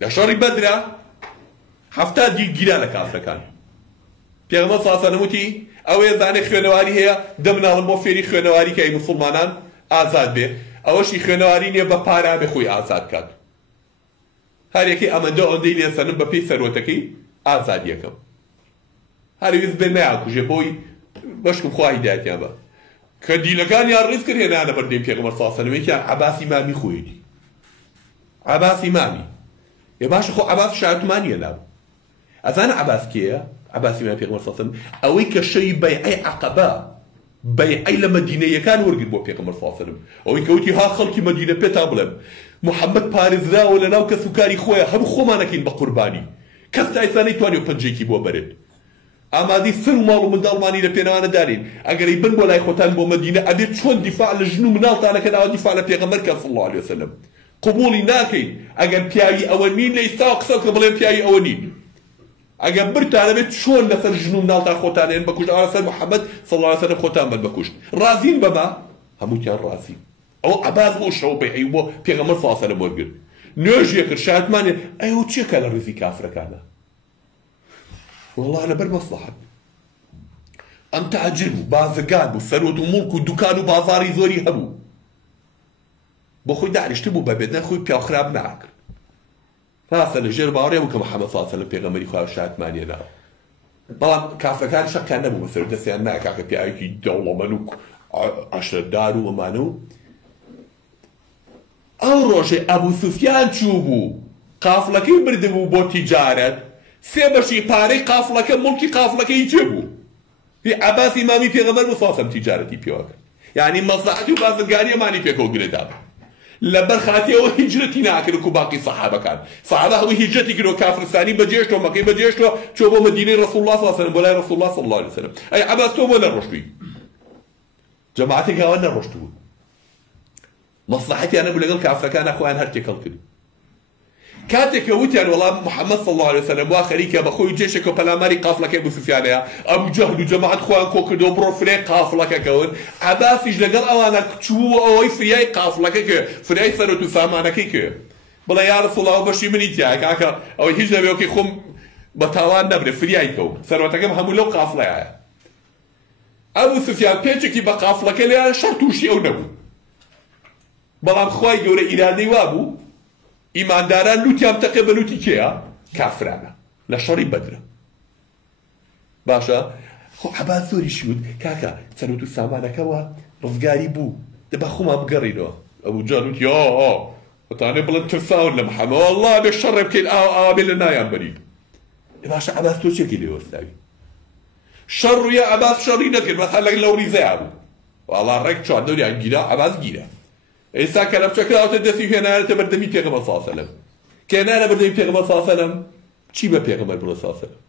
لە شەڕی بەدرە 70 دی گیرا لە کافرەکان پێغەمبەر صلی الله علیه و سلم وتی ئەوەیە زانێ خوێنەواری هەیە دەمناڵم بۆ فێری خوێنەواری کە مسلمانان ئازاد بێ ئەوەشی خوێنەواری نییە بە پارا بێ خۆی ئازاد کات هەر یەکەی ئەمەندە ئەوەندەی لێسەنم بە پێی سەرۆتەکەی ئازادیەکەم هەرویست بێ نەیاکوژێ بۆی بەشکم خوا هیدایەتیان بە کە دیلەکانیان ڕیز کرد هێنانە بەردەمی پێغەمبەر صلی الله علیه و سلم یەکیان عەباس ئیمامی خۆیەتی عەباس ئیمامی ێ باشە خۆ عەباس شایەتمانیە نابوو ئەزانە عەباس کێیە عەباس ئیمامی پێغەمبەر صلی الله علیه و سلم ئەوەی کە شەوی بەیعەی عەقەبە بەیعەی لە مەدینەیەکان وەرگرت بۆ پێغەمبەر صلی الله علیه و سلم ئەوەی کە وتی ها خەڵکی مەدینە پێتان بڵێم محەممەد پارێزراوە لەناو کەس و کاری خۆیە هەموو خۆمانەکەین بە قوربانی کەس تایسان نەیتوانێت پەنجەیەکی بۆ بەرێت ئامادەی سر و ماڵ و منداڵمانی لە پێناوانە دارین ئەگەری بن بۆ لای خۆتان بۆ مەدینە ئەبێت چۆن دیفاع لە ژن و مناڵتانەکە ناوە دیفاع لە پێغەمبەر کە صلی الله علیه وسلم قبوڵی ناکەین ئەگەر پیاوی ئەوە نین لە ئێستا قسە کە بڵێن پیاوی ئەوە نین ئەگەر برتانە بێت چۆن لەسەر ژن و مناڵتان خۆتانێن بەکوشت ئەوە لەسەر محەممەد صلی الله علیه وسلم خۆتان بن بەکوشت ڕازین بەما هەمووتیان ڕازین ئەوە عەباس بۆ شەو بەیعەی بۆ پێغەمبەر صلی الله علیه وسلم وەرگرت نوێژیە کرد شایەتمانێ ئەوە چییەکە لە ڕیزی کافرەکانە والله لەبەر مەسلەحەت ئەم تاجر بوو بازرگان بوو سەرۆت و موڵک و دوکان و بازاری زۆری هەبوو بۆ خۆی دانیشتە بوو بە بێدنە خۆی پیاوخراب ناکرد ڕاستە لەژێر باوەڕێ بوو کە محەممەد صلی الله علیه وسلم پێغەمبەری خوا شایەتمانیەناوە بەڵام کافرەکان شەقیان نەبوو بەسەر دەستیان ناکا کە پیاوێکی دەوڵەمەند و عەشرەتدار و ئەمانە و ئەو ڕۆژێ ئەبوو سوفیان چوو بوو قافڵەکەی بردبوو بۆ تیجارەت سێ بەشی پارەی قافڵەکە مڵکی قافڵەکەی جێ بوو عەباس ئیمامی پێغەمبەر بوو صلی الله علیه وسلم تیجارەتی پێوە کرد یعنی مەسلەحەتی و بازرگانی ئەمانی پێکەوە گرێدابوو لەبەر خاتیەوە هیجرەتی ناکرد و باقی سەحابەکان سەحابە هەمووی هیجرەتی کردەوە کافرستانی بەجێشتەوە مەکەی بەجێشتەوە چۆ بۆ مەدینەی ڕەسوڵ الله صلی الله علیه وسلم بۆ لای ڕەسوڵ الله صلی الله علیه وسلم ئەی عەباس تۆ بۆ نەڕۆشتووی جەماعەتێک ئەوە نەڕۆشتبوو مەسلەحەتیان نەبوو لەگەڵ کافرەکانە خۆیان هەر تێکەڵ کرد کاتێککە وتیان وەڵام محەممەد صلی الله علیه وسلم وا خەریکە بە خۆی جێشێک و پەلاماری قافڵەکەی ئەبوو سوفیانەیە ئەبوو جەهل و جەماعەت خۆیان کۆ کردەوە بڕۆ فرێ قافڵەکەکەون عەباسیش لەگەڵ ئەوانە چووە ئەوەی فریای قافڵەکە کرد فریای سەرۆت و سامانەکەی کرد بڵێ یا ڕەسوڵ الله بەشی منی تایە کاکە ئەوەی هیچ نەبێ خۆم بە تاوان نەبرێ فریای کەوت سەرۆتەکەم هەموو لەو قافڵەیە ئەبوو سوفیان پێچێکی بە قافڵەکە لێیان شەڕ تووشی ئەو نەبوو بەڵام خوای گەورە ئیرادەی وا بوو ئیمانداران لوتیان تەقێ بە لوتی کێیە کافرانە لە شەڕی بەدرە باشە خۆ عەباس زۆریشی وت کاکە سەرۆت و سامانەکەوە ڕزگاری بوو دەبا خۆمان بگەڕینەوە ئەبوو جان وتی بەتانێ بڵێن ترساون لە محەممەد وەڵڵا بێ شەڕێ بکەین ئاوا بێ لە نایان بەری باشە عەباس تۆ چێکی لێوەستاوی شەڕ ڕوویە عەباس شەڕی نەکرد بەس هەر لەو ڕیزەیە بوو وەڵڵا ڕێک چواردەوریان گیرا عەباس گیرە ئێستا کە لە بچەکراوەتە دەستی هێنایەتە بەردەمی پێغەمبەر صلی الله علیه وسلم کە هێنایە بەردەمی پێغەمبەر صلی الله علیه وسلم چی بە پێغەمبەر بڵێ صلی الله علیه وسلم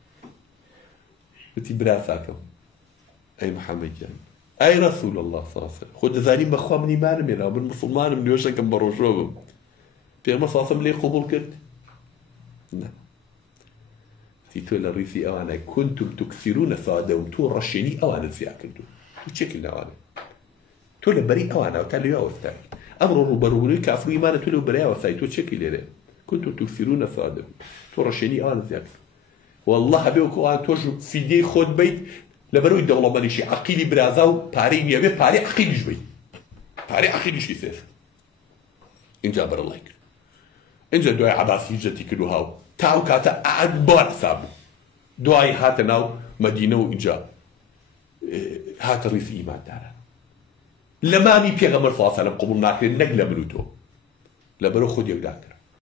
وتی برا ساکەم ئەی محەممەد گیان ئەی ڕەسوول الله صلی الله علیه وسلم خۆ دەزانین بەخوا من ئیمانم هێناوە من موسڵمانم نوێژەکەم بە ڕۆژۆ بم پێغەمبەر صلی الله علیه وسلم لێی قبوڵ کرد نە وتی تۆ لە ڕیزی ئەوانە كنتم تكثرون سوادهم تۆ ڕەشێنی ئەوانە زیا کردو تۆ چێکی لەوانە تۆ لە بەری ئەوانەوە تا لەوێ ئەوەستایی ئەمڕۆ ڕوبەڕوونی کافر و ئیمانە تۆ لەو بەرەیەوە سای تۆ چێکی لێرێ كنتم تكثرون سوادهم تۆ ڕەشێنی ئەوانە زیا کرد والله هەبێ وەکو ئەوان تۆش فیدیەی خۆت بیت لەبەرەوەی دەوڵەمەندیشی عەقیلی برازا و پارەی نییە بێ پارەی عەقیلیش بیت پارەی عەقیلیشی سێف اینجا بەرەڵای کرد اینجا دوای عەباس هیجرەتی کرد و هاو تا ئەو کاتە ئەکبەر حساب بوو دوای هاتە ناو مەدینە و اینجا هاتە ڕیزی ئیمانداران لە مامی پێغەمبەر صلی الله علیه وسلم قبوڵ ناکرێت نەک لە من و تۆ لەبەرەوە خۆ یەکدا کرد